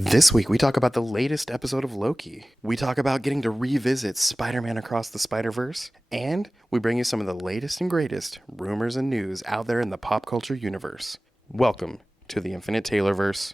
This week, we talk about the latest episode of Loki. We talk about getting to revisit Spider-Man Across the Spider-Verse. And we bring you some of the latest and greatest rumors and news out there in the pop culture universe. Welcome to the Infinite Taylorverse.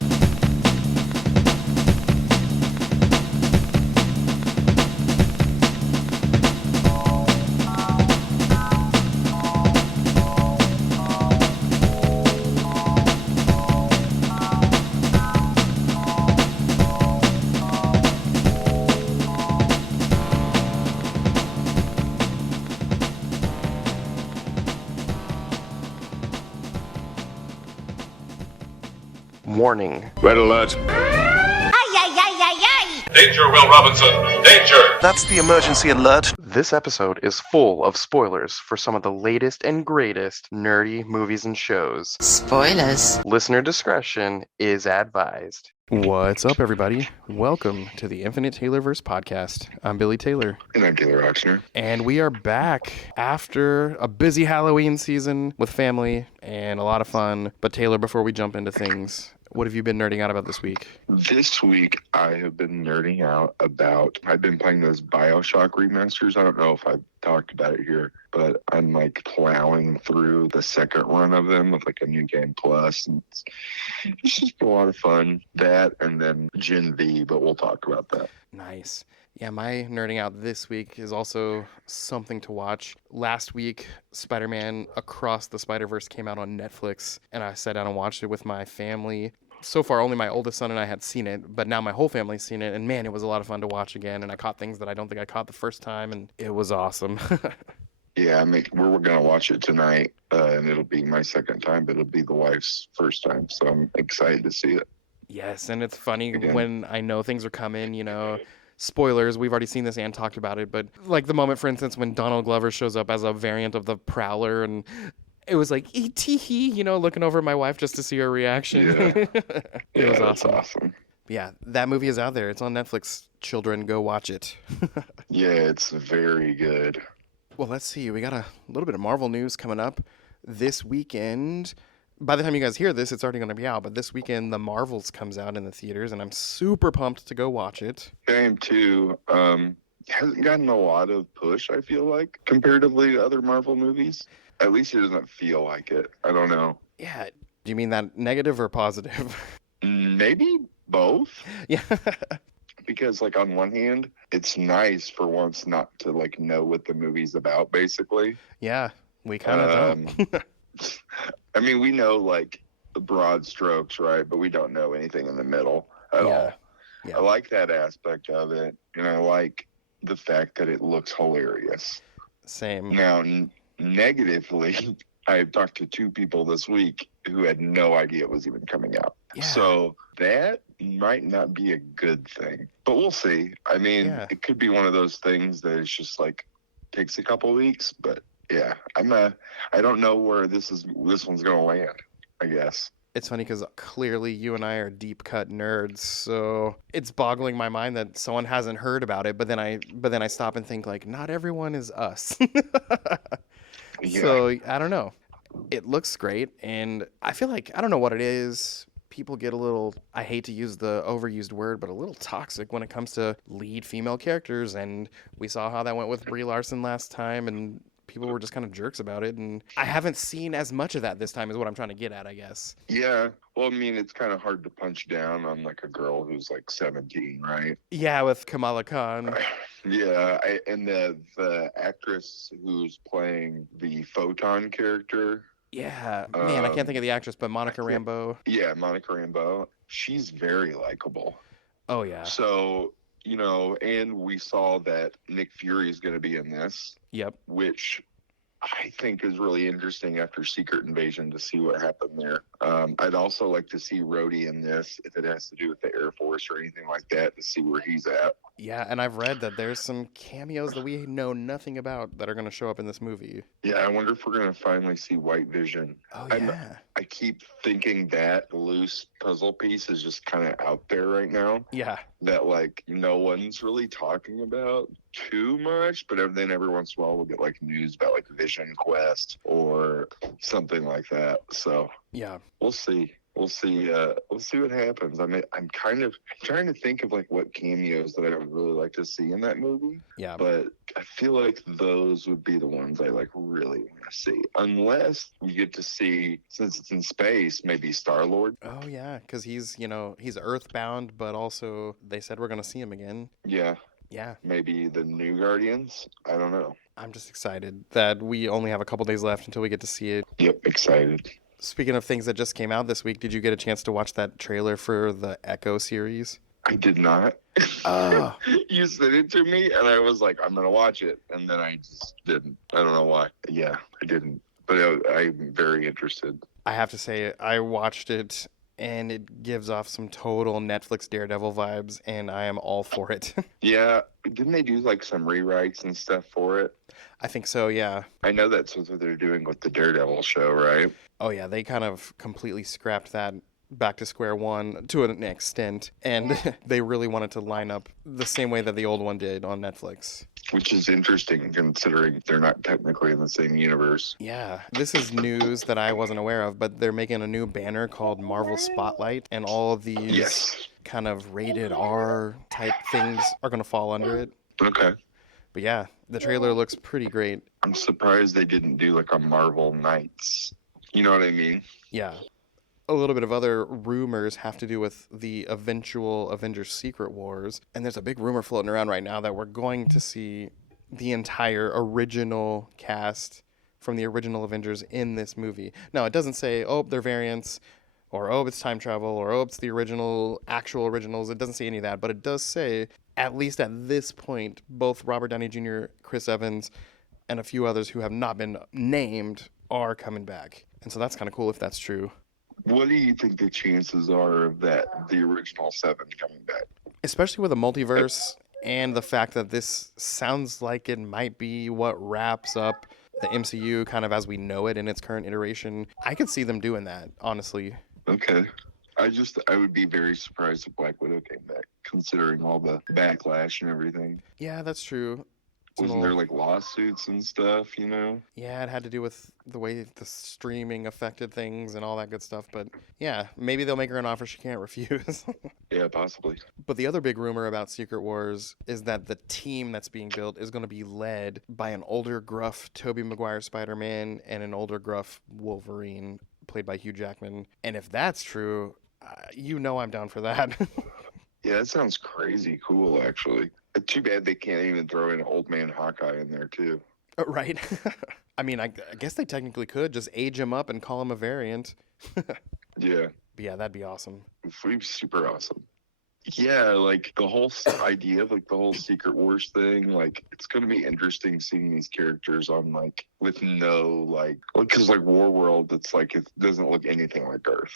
Warning. Red alert. Ay, ay, ay, ay, ay! Danger, Will Robinson. Danger. That's the emergency alert. This episode is full of spoilers for some of the latest and greatest nerdy movies and shows. Spoilers. Listener discretion is advised. What's up, everybody? Welcome to the Infinite Taylorverse podcast. I'm Billy Taylor. And I'm Taylor Oxner. And we are back after a busy Halloween season with family and a lot of fun. But Taylor, before we jump into things, what have you been nerding out about this week? This week, I have been nerding out about, I've been playing those BioShock remasters. I don't know if I've talked about it here, but I'm like plowing through the second run of them with like a new game plus. And it's just a lot of fun. That and then Gen V, but we'll talk about that. Nice. Yeah, my nerding out this week is also something to watch. Last week, Spider-Man Across the Spider-Verse came out on Netflix, and I sat down and watched it with my family. So far, only my oldest son and I had seen it, but now my whole family's seen it, and man, it was a lot of fun to watch again, and I caught things that I don't think I caught the first time, and it was awesome. Yeah, we're going to watch it tonight, and it'll be my second time, but it'll be the wife's first time, so I'm excited to see it. Yes, and it's funny Again. when I know things are coming, you know. Spoilers, we've already seen this and talked about it, but like the moment, for instance, when Donald Glover shows up as a variant of the Prowler, and it was like, E.T.H., you know, looking over at my wife just to see her reaction. Yeah. It was that's awesome. Yeah, that movie is out there. It's on Netflix. Children, go watch it. Yeah, it's very good. Well, let's see. We got a little bit of Marvel news coming up this weekend. By the time you guys hear this, it's already going to be out. But this weekend, The Marvels comes out in the theaters, and I'm super pumped to go watch it. I am too. Hasn't gotten a lot of push, I feel like, comparatively to other Marvel movies. At least it doesn't feel like it. I don't know. Yeah. Do you mean that negative or positive? Maybe both. Yeah. Because, like, on one hand, it's nice for once not to, like, know what the movie's about, basically. Yeah, we kind of don't. I mean, we know, like, the broad strokes, right? But we don't know anything in the middle at all. Yeah. I like that aspect of it, and I like the fact that it looks hilarious. Same. Now, negatively, I've talked to two people this week who had no idea it was even coming out. Yeah. So that might not be a good thing, but we'll see. I mean, It could be one of those things that it's just like takes a couple weeks, but yeah, I don't know where this one's going to land, I guess. It's funny because clearly you and I are deep cut nerds, so it's boggling my mind that someone hasn't heard about it. But then I stop and think, like, not everyone is us. Yeah. So I don't know. It looks great, and I feel like, I don't know what it is. People get a little, I hate to use the overused word, but a little toxic when it comes to lead female characters. And we saw how that went with Brie Larson last time, and people were just kind of jerks about it. And I haven't seen as much of that this time is what I'm trying to get at, I guess. Yeah. Well, I mean, it's kind of hard to punch down on like a girl who's like 17, right? Yeah, with Kamala Khan. Yeah. And the actress who's playing the Photon character. Yeah. Man, I can't think of the actress, but Monica Rambeau. Yeah, Monica Rambeau. She's very likable. Oh, yeah. So, you know, and we saw that Nick Fury is going to be in this. Yep. Which I think is really interesting after Secret Invasion to see what happened there. I'd also like to see Rhodey in this, if it has to do with the Air Force or anything like that, to see where he's at. Yeah, and I've read that there's some cameos that we know nothing about that are going to show up in this movie. Yeah, I wonder if we're going to finally see White Vision. Oh, yeah. I keep thinking that loose puzzle piece is just kind of out there right now. Yeah. That, like, no one's really talking about too much, but then every once in a while we'll get, like, news about, like, Vision Quest or something like that. So, yeah, we'll see. We'll see. We'll see what happens. I mean, I'm trying to think of like what cameos that I would really like to see in that movie. Yeah. But I feel like those would be the ones I like really want to see, unless we get to see, since it's in space, maybe Star-Lord. Oh yeah, because he's Earthbound, but also they said we're gonna see him again. Yeah, Yeah. maybe the new Guardians. I don't know. I'm just excited that we only have a couple days left until we get to see it. Yep, excited. Speaking of things that just came out this week, did you get a chance to watch that trailer for the Echo series? I did not. Oh. You sent it to me, and I was like, I'm gonna watch it, and then I just didn't. I don't know why. Yeah, I didn't. But I'm very interested. I have to say, I watched it, and it gives off some total Netflix Daredevil vibes, and I am all for it. Yeah, didn't they do like some rewrites and stuff for it? I think so, yeah. I know that's what they're doing with the Daredevil show, right? Oh yeah, they kind of completely scrapped that back to square one to an extent, and they really wanted to line up the same way that the old one did on Netflix. Which is interesting considering they're not technically in the same universe. Yeah, this is news that I wasn't aware of, but they're making a new banner called Marvel Spotlight, and all of these Yes. kind of rated R type things are going to fall under it. Okay. But yeah, the trailer looks pretty great. I'm surprised they didn't do like a Marvel Knights. You know what I mean? Yeah. A little bit of other rumors have to do with the eventual Avengers Secret Wars. And there's a big rumor floating around right now that we're going to see the entire original cast from the original Avengers in this movie. Now, it doesn't say, oh, they're variants, or oh, it's time travel, or oh, it's the actual originals. It doesn't say any of that. But it does say, at least at this point, both Robert Downey Jr., Chris Evans, and a few others who have not been named are coming back. And so that's kind of cool if that's true. What do you think the chances are of the original 7 coming back? Especially with a multiverse and the fact that this sounds like it might be what wraps up the MCU kind of as we know it in its current iteration. I could see them doing that, honestly. Okay. I would be very surprised if Black Widow came back, considering all the backlash and everything. Yeah, that's true. Wasn't there like lawsuits and stuff, you know? Yeah, it had to do with the way the streaming affected things and all that good stuff. But yeah, maybe they'll make her an offer she can't refuse. Yeah, possibly. But the other big rumor about Secret Wars is that the team that's being built is going to be led by an older, gruff Tobey Maguire Spider-Man and an older, gruff Wolverine, played by Hugh Jackman. And if that's true, I'm down for that. Yeah, that sounds crazy cool, actually. Too bad they can't even throw in Old Man Hawkeye in there, too. Right. I mean, I guess they technically could just age him up and call him a variant. Yeah. But yeah, that'd be awesome. It would be super awesome. Yeah, like the whole idea of like the whole Secret Wars thing, like it's going to be interesting seeing these characters on like with no like, because like War World, it's like it doesn't look anything like Earth.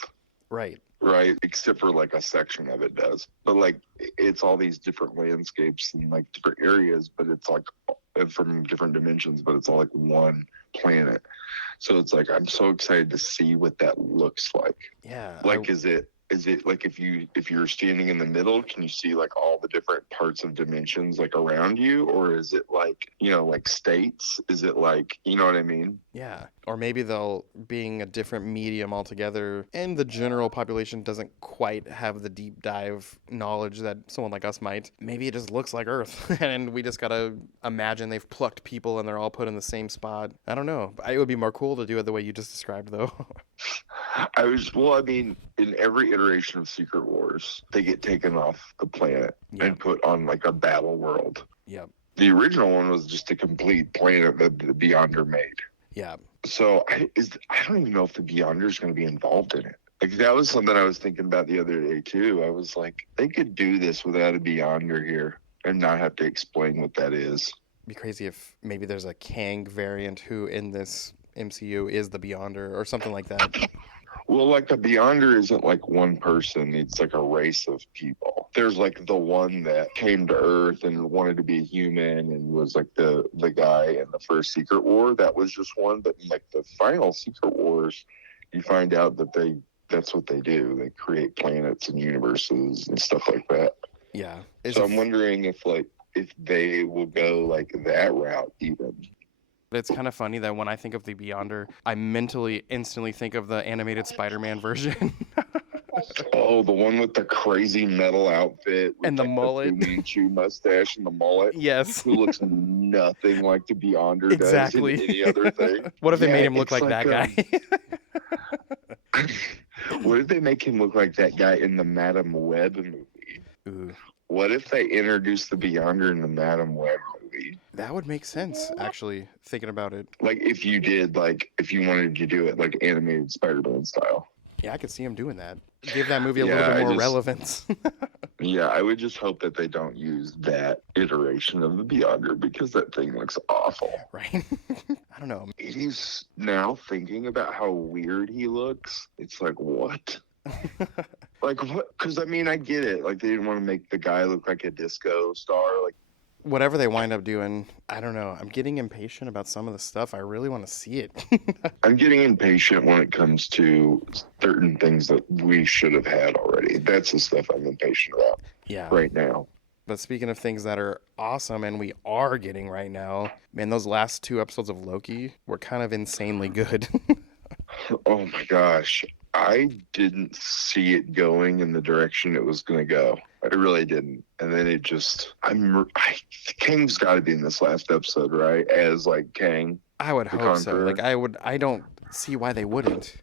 Right. Right, except for like a section of it does. But like it's all these different landscapes and like different areas, but it's like from different dimensions, but it's all like one planet. So it's like I'm so excited to see what that looks like. Yeah. Like is it like if you're standing in the middle, can you see like all the different parts of dimensions like around you, or is it like, you know, like states? Is it like, you know what I mean? Yeah. Or maybe they'll being a different medium altogether, and the general population doesn't quite have the deep dive knowledge that someone like us might. Maybe it just looks like Earth, and we just gotta imagine they've plucked people and they're all put in the same spot. I don't know. It would be more cool to do it the way you just described, though. I mean, in every iteration of Secret Wars, they get taken off the planet and put on like a battle world. Yep. The original one was just a complete planet that the Beyonder made. Yeah. So I don't even know if the Beyonder is going to be involved in it. Like that was something I was thinking about the other day too. I was like, they could do this without a Beyonder here and not have to explain what that is. It'd be crazy if maybe there's a Kang variant who in this MCU is the Beyonder or something like that. Well, like a Beyonder isn't like one person. It's like a race of people. There's like the one that came to Earth and wanted to be a human and was like the guy in the first Secret War. That was just one. But in like the final Secret Wars, you find out that that's what they do. They create planets and universes and stuff like that. Yeah. So I'm wondering if they will go like that route even. It's kind of funny that when I think of the Beyonder, I mentally instantly think of the animated Spider-Man version. Oh, the one with the crazy metal outfit with And the like mullet. the Fu Manchu mustache and the mullet. Yes. Who looks nothing like the Beyonder does in Exactly. any other thing. What if they made Yeah, him look it's like that guy? What if they make him look like that guy in the Madam Web movie? Ooh, What if they introduce the Beyonder in the Madam Web movie? that would make sense, actually, thinking about it. Like if you did, like if you wanted to do it like animated Spider-Man style. Yeah, I could see him doing that. Give that movie a little Yeah, bit I more just- relevance. Yeah, I would just hope that they don't use that iteration of the Beyonder because that thing looks awful. Right? I don't know. He's now thinking about how weird he looks. It's like, what? Like, what? Because, I mean, I get it. Like, they didn't want to make the guy look like a disco star. Like, Whatever they wind up doing, I don't know. I'm getting impatient about some of the stuff. I really want to see it. I'm getting impatient when it comes to certain things that we should have had already. That's the stuff I'm impatient about Yeah. right now. But speaking of things that are awesome and we are getting right now, man, those last 2 episodes of Loki were kind of insanely good. Oh my gosh. I didn't see it going in the direction it was going to go. I really didn't. And then it just, Kang's got to be in this last episode, right? As like Kang. I would The hope so. Conqueror. Like I don't see why they wouldn't.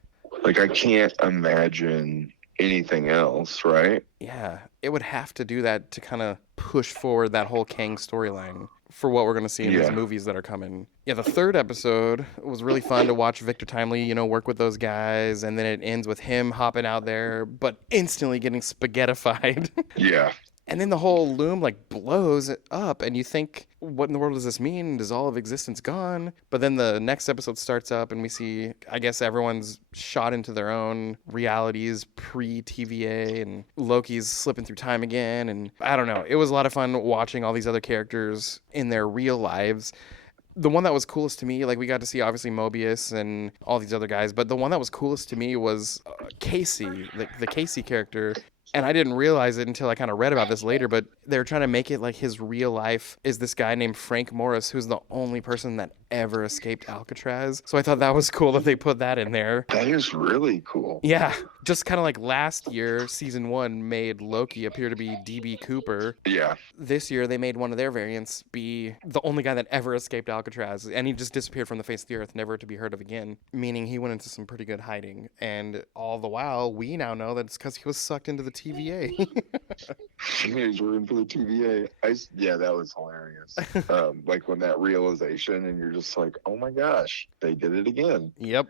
Like, I can't imagine anything else, right? Yeah, it would have to do that to kind of push forward that whole Kang storyline for what we're going to see in these Yeah. movies that are coming. Yeah, the 3rd episode was really fun to watch Victor Timely, work with those guys, and then it ends with him hopping out there, but instantly getting spaghettified. Yeah. And then the whole loom blows up, and you think, what in the world does this mean? Is all of existence gone? But then the next episode starts up, and we see, I guess everyone's shot into their own realities pre-TVA, and Loki's slipping through time again, and I don't know. It was a lot of fun watching all these other characters in their real lives. The one that was coolest to me, we got to see obviously Mobius and all these other guys, but the one that was coolest to me was Casey, the Casey character. And I didn't realize it until I kind of read about this later, but they're trying to make it like his real life is this guy named Frank Morris, who's the only person that ever escaped Alcatraz. So I thought that was cool that they put that in there. That is really cool. Yeah, just kind of like last year, season 1 made Loki appear to be D.B. Cooper. Yeah. This year, they made one of their variants be the only guy that ever escaped Alcatraz, and he just disappeared from the face of the earth, never to be heard of again, meaning he went into some pretty good hiding. And all the while, we now know that it's because he was sucked into the TVA. He's rooting for the TVA. Yeah, that was hilarious. Like when that realization, and you're just like, oh my gosh, they did it again. Yep.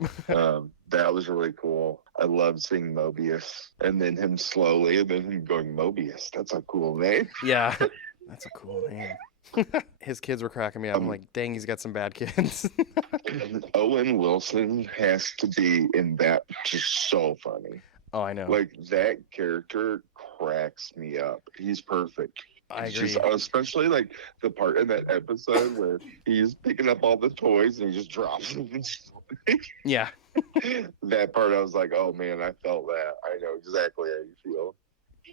That was really cool. I loved seeing Mobius, and then him slowly, and then him going, Mobius. That's a cool name. Yeah. That's a cool name. His kids were cracking me up. I'm like, dang, he's got some bad kids. Owen Wilson has to be in that. Just so funny. Oh, I know. Like, that character cracks me up. He's perfect. I agree. Just, especially like the part in that episode where he's picking up all the toys and he just drops them. Yeah. That part, I was like, oh man, I felt that. I know exactly how you feel.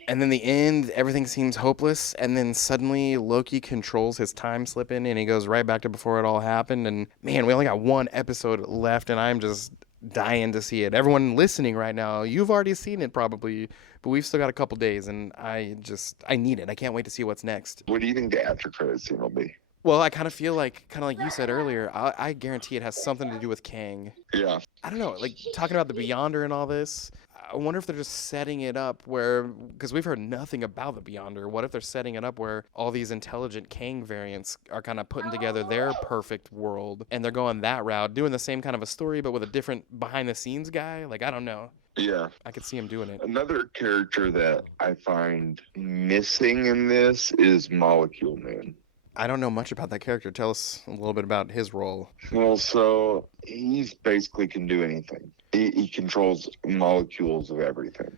And then the end, everything seems hopeless, and then suddenly Loki controls his time slipping, and he goes right back to before it all happened. And man, we only got 1 episode left, and I'm just dying to see it. Everyone listening right now, you've already seen it probably, but we've still got a couple days, and I need it. I can't wait to see what's next. What do you think the after credit scene will be? Well, I kind of feel like you said earlier, I guarantee it has something to do with Kang. Yeah. I don't know, like talking about the Beyonder and all this. I wonder if they're just setting it up where, because we've heard nothing about the Beyonder. What if they're setting it up where all these intelligent Kang variants are kind of putting together their perfect world, and they're going that route, doing the same kind of a story, but with a different behind-the-scenes guy? Like, I don't know. Yeah. I could see him doing it. Another character that I find missing in this is Molecule Man. I don't know much about that character. Tell us a little bit about his role. Well, so he's basically can do anything. He controls molecules of everything.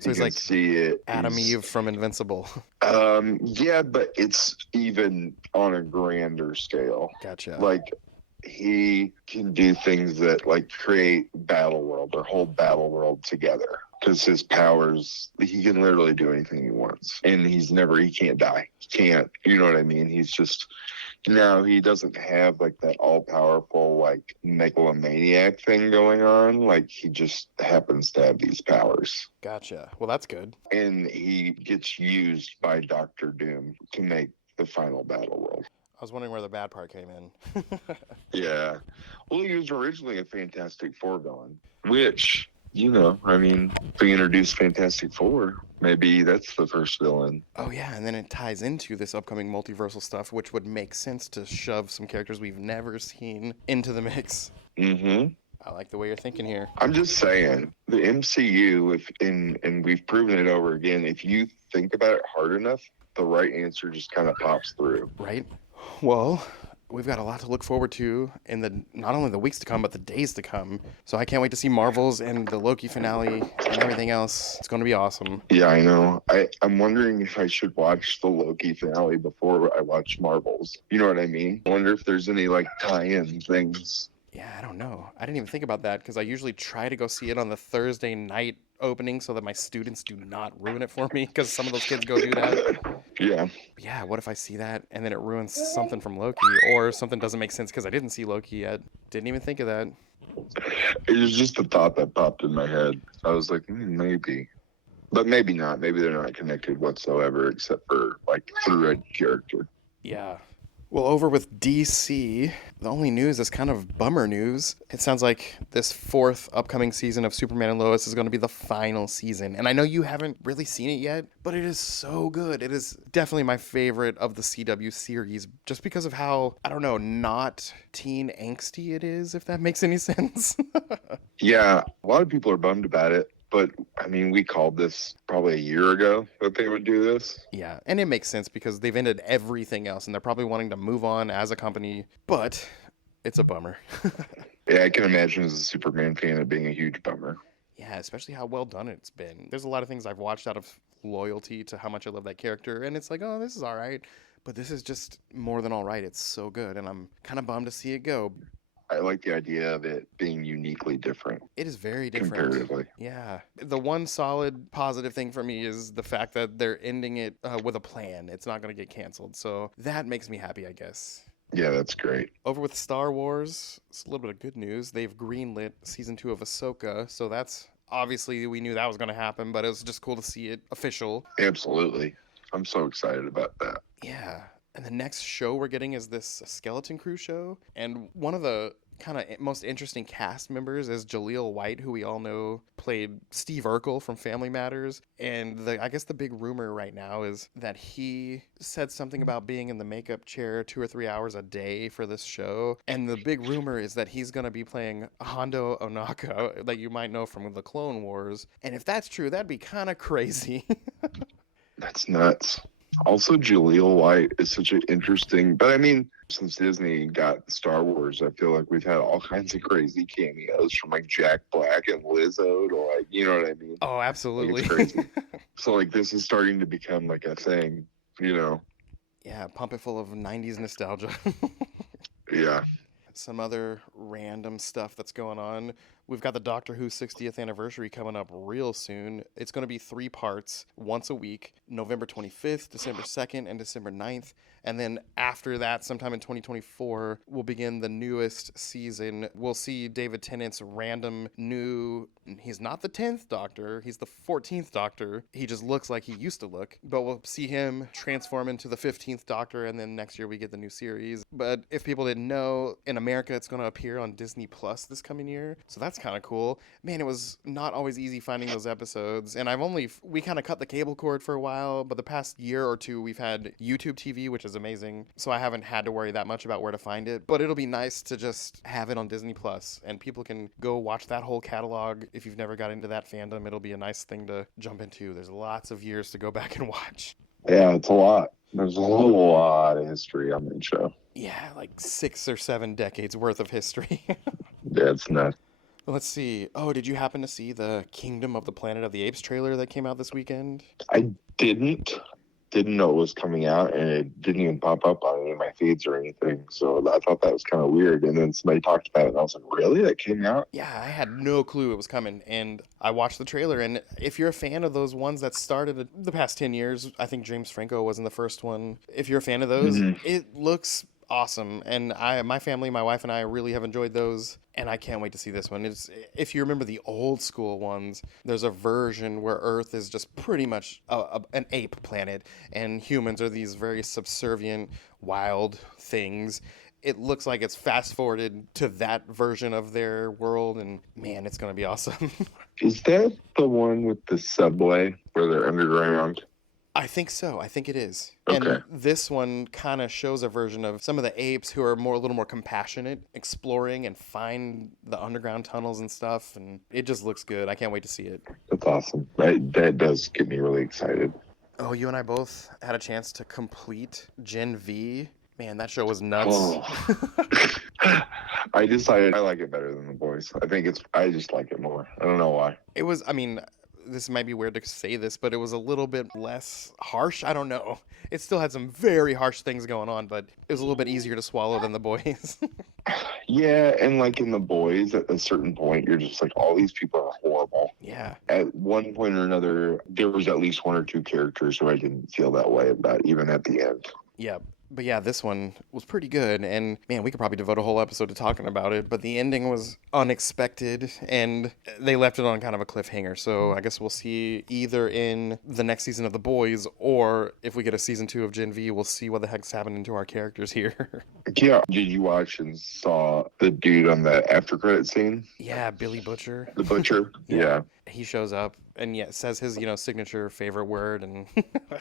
So he's can like see it. Adam Eve from Invincible. Yeah, but it's even on a grander scale. Gotcha. Like, he can do things that like create battle world or hold battle world together. Because his powers, he can literally do anything he wants. And he can't die. He can't, you know what I mean? No, he doesn't have like that all-powerful like megalomaniac thing going on. Like he just happens to have these powers. Gotcha. Well, that's good. And he gets used by Doctor Doom to make the final battle world. I was wondering where the bad part came in. Yeah. Well, he was originally a Fantastic Four villain, which, you know, I mean, if we introduce Fantastic Four, maybe that's the first villain. Oh, yeah, and then it ties into this upcoming multiversal stuff, which would make sense to shove some characters we've never seen into the mix. Mm-hmm. I like the way you're thinking here. I'm just saying, the MCU, and we've proven it over again, if you think about it hard enough, the right answer just kind of pops through. Right? Well, we've got a lot to look forward to in the not only the weeks to come, but the days to come. So I can't wait to see Marvels and the Loki finale and everything else. It's going to be awesome. Yeah, I know. I'm wondering if I should watch the Loki finale before I watch Marvels. You know what I mean? I wonder if there's any like tie-in things. Yeah, I don't know. I didn't even think about that because I usually try to go see it on the Thursday night opening so that my students do not ruin it for me because some of those kids go do that. Yeah. Yeah, what if I see that and then it ruins something from Loki or something doesn't make sense because I didn't see Loki yet? Didn't even think of that. It was just a thought that popped in my head. I was like, maybe. But maybe not. Maybe they're not connected whatsoever except for like through a character. Yeah. Well, over with DC, the only news is kind of bummer news. It sounds like this fourth upcoming season of Superman and Lois is going to be the final season. And I know you haven't really seen it yet, but it is so good. It is definitely my favorite of the CW series just because of how, I don't know, not teen angsty it is, if that makes any sense. Yeah, a lot of people are bummed about it. But, I mean, we called this probably a year ago that they would do this. Yeah, and it makes sense because they've ended everything else and they're probably wanting to move on as a company, but it's a bummer. Yeah, I can imagine as a Superman fan it being a huge bummer. Yeah, especially how well done it's been. There's a lot of things I've watched out of loyalty to how much I love that character, and it's like, oh, this is all right. But this is just more than all right. It's so good, and I'm kind of bummed to see it go. I like the idea of it being uniquely different. It is very different. Comparatively. Yeah. The one solid positive thing for me is the fact that they're ending it with a plan. It's not going to get canceled. So that makes me happy, I guess. Yeah, that's great. Over with Star Wars, it's a little bit of good news. They've greenlit season 2 of Ahsoka. So that's obviously we knew that was going to happen, but it was just cool to see it official. Absolutely. I'm so excited about that. Yeah. And the next show we're getting is this Skeleton Crew show. And one of the kind of most interesting cast members is Jaleel White, who we all know played Steve Urkel from Family Matters. And I guess the big rumor right now is that he said something about being in the makeup chair 2 or 3 hours a day for this show. And the big rumor is that he's going to be playing Hondo Ohnaka, that you might know from the Clone Wars. And if that's true, that'd be kind of crazy. That's nuts. Also, Jaleel White is such an interesting, but I mean, since Disney got Star Wars, I feel like we've had all kinds of crazy cameos from like Jack Black and Lizzo to like, you know what I mean? Oh, absolutely. Like, it's crazy. So like this is starting to become like a thing, you know? Yeah, pump it full of 90s nostalgia. Yeah. Some other random stuff that's going on. We've got the Doctor Who 60th anniversary coming up real soon. It's going to be 3 parts, once a week, November 25th, December 2nd, and December 9th. And then after that, sometime in 2024, we'll begin the newest season. We'll see David Tennant's random new... He's not the 10th Doctor. He's the 14th Doctor. He just looks like he used to look. But we'll see him transform into the 15th Doctor, and then next year we get the new series. But if people didn't know, in America, it's going to appear on Disney Plus this coming year. So that's kind of cool. Man, it was not always easy finding those episodes. And we kind of cut the cable cord for a while, but the past year or two, we've had YouTube TV, which is amazing. So I haven't had to worry that much about where to find it. But it'll be nice to just have it on Disney Plus, and people can go watch that whole catalog. If you've never got into that fandom, it'll be a nice thing to jump into. There's lots of years to go back and watch. Yeah, it's a lot. There's a whole lot of history on that show. Yeah, like 6 or 7 decades worth of history. Yeah, it's nuts. Let's see. Oh, did you happen to see the Kingdom of the Planet of the Apes trailer that came out this weekend? I didn't know it was coming out, and it didn't even pop up on any of my feeds or anything. So I thought that was kind of weird. And then somebody talked about it, and I was like, really? That came out? Yeah, I had no clue it was coming. And I watched the trailer. And if you're a fan of those ones that started the past 10 years, I think James Franco was in the first one. If you're a fan of those, It looks awesome. And my family, my wife and I really have enjoyed those. And I can't wait to see this one. If you remember the old school ones, there's a version where Earth is just pretty much an ape planet, and humans are these very subservient, wild things. It looks like it's fast forwarded to that version of their world, and man, it's going to be awesome. Is that the one with the subway where they're underground? I think so. I think it is. Okay. And this one kind of shows a version of some of the apes who are a little more compassionate, exploring and find the underground tunnels and stuff. And it just looks good. I can't wait to see it. That's awesome. That does get me really excited. Oh, you and I both had a chance to complete Gen V. Man, that show was nuts. Oh. I decided I like it better than The Boys. I just like it more. I don't know why. It was, I mean, this might be weird to say this, but it was a little bit less harsh. I don't know. It still had some very harsh things going on, but it was a little bit easier to swallow than The Boys. Yeah, and like in The Boys, at a certain point, you're just like, all these people are horrible. Yeah. At one point or another, there was at least one or two characters who I didn't feel that way about, even at the end. Yeah. But yeah, this one was pretty good, and man, we could probably devote a whole episode to talking about it, but the ending was unexpected, and they left it on kind of a cliffhanger, so I guess we'll see either in the next season of The Boys, or if we get a season 2 of Gen V, we'll see what the heck's happening to our characters here. Yeah. Did you watch and saw the dude on the after credit scene? Yeah, Billy Butcher. The butcher? Yeah. He shows up, and yeah, says his, signature favorite word, and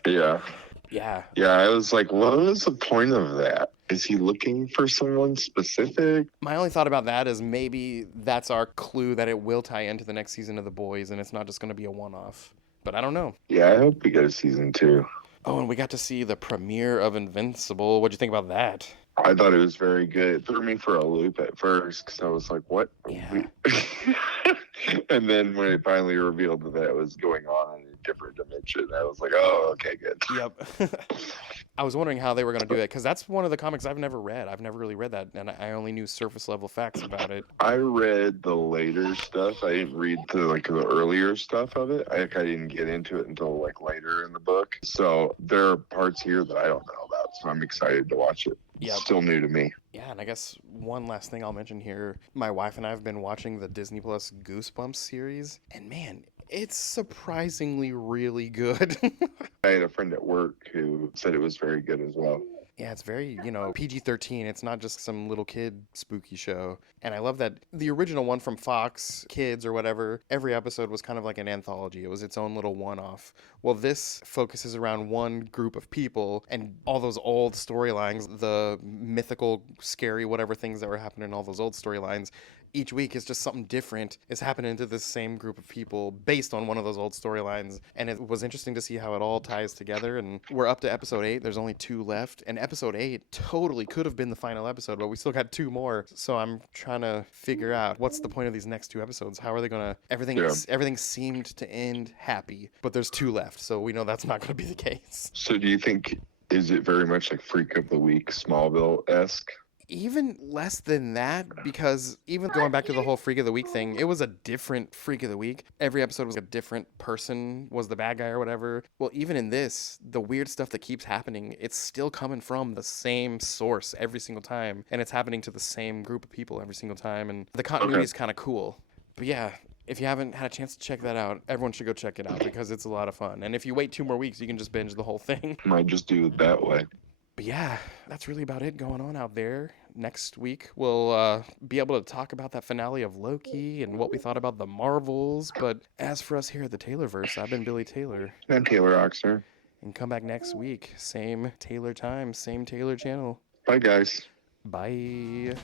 Yeah. yeah. Yeah, I was like, what was the point of that? Is he looking for someone specific? My only thought about that is maybe that's our clue that it will tie into the next season of The Boys, and it's not just going to be a one-off. But I don't know. Yeah, I hope we get a season 2. Oh, and we got to see the premiere of Invincible. What'd you think about that? I thought it was very good. It threw me for a loop at first because I was like, what? Yeah. And then when it finally revealed that it was going on in a different dimension, I was like, oh, okay, good. Yep. I was wondering how they were going to do it, because that's one of the comics I've never read. I've never really read that, and I only knew surface-level facts about it. I read the later stuff. I didn't read the earlier stuff of it. I didn't get into it until later in the book. So there are parts here that I don't know about, so I'm excited to watch it. Yep. It's still new to me. Yeah, and I guess one last thing I'll mention here. My wife and I have been watching the Disney Plus Goosebumps series, and man, it's surprisingly really good. I had a friend at work who said it was very good as well. Yeah, it's very, PG-13. It's not just some little kid spooky show. And I love that the original one from Fox Kids or whatever, every episode was kind of like an anthology. It was its own little one-off. Well, this focuses around one group of people, and all those old storylines, the mythical, scary, whatever things that were happening in all those old storylines, each week is just something different is happening to this same group of people based on one of those old storylines. And it was interesting to see how it all ties together. And we're up to episode 8. There's only 2 left. And episode 8 totally could have been the final episode, but we still got 2 more. So I'm trying to figure out what's the point of these next 2 episodes. How are they going to... Everything seemed to end happy, but there's 2 left. So we know that's not going to be the case. So do you think, is it very much like Freak of the Week, Smallville-esque? Even less than that, because even going back to the whole Freak of the Week thing, it was a different Freak of the Week. Every episode was a different person, was the bad guy or whatever. Well, even in this, the weird stuff that keeps happening, it's still coming from the same source every single time, and it's happening to the same group of people every single time, and the continuity is kind of cool. But yeah, if you haven't had a chance to check that out, everyone should go check it out, because it's a lot of fun. And if you wait 2 more weeks, you can just binge the whole thing. Might just do it that way. But yeah, that's really about it going on out there. Next week, we'll be able to talk about that finale of Loki and what we thought about the Marvels. But as for us here at the Taylorverse, I've been Billy Taylor. I'm Taylor Oxner. And come back next week. Same Taylor time, same Taylor channel. Bye, guys. Bye.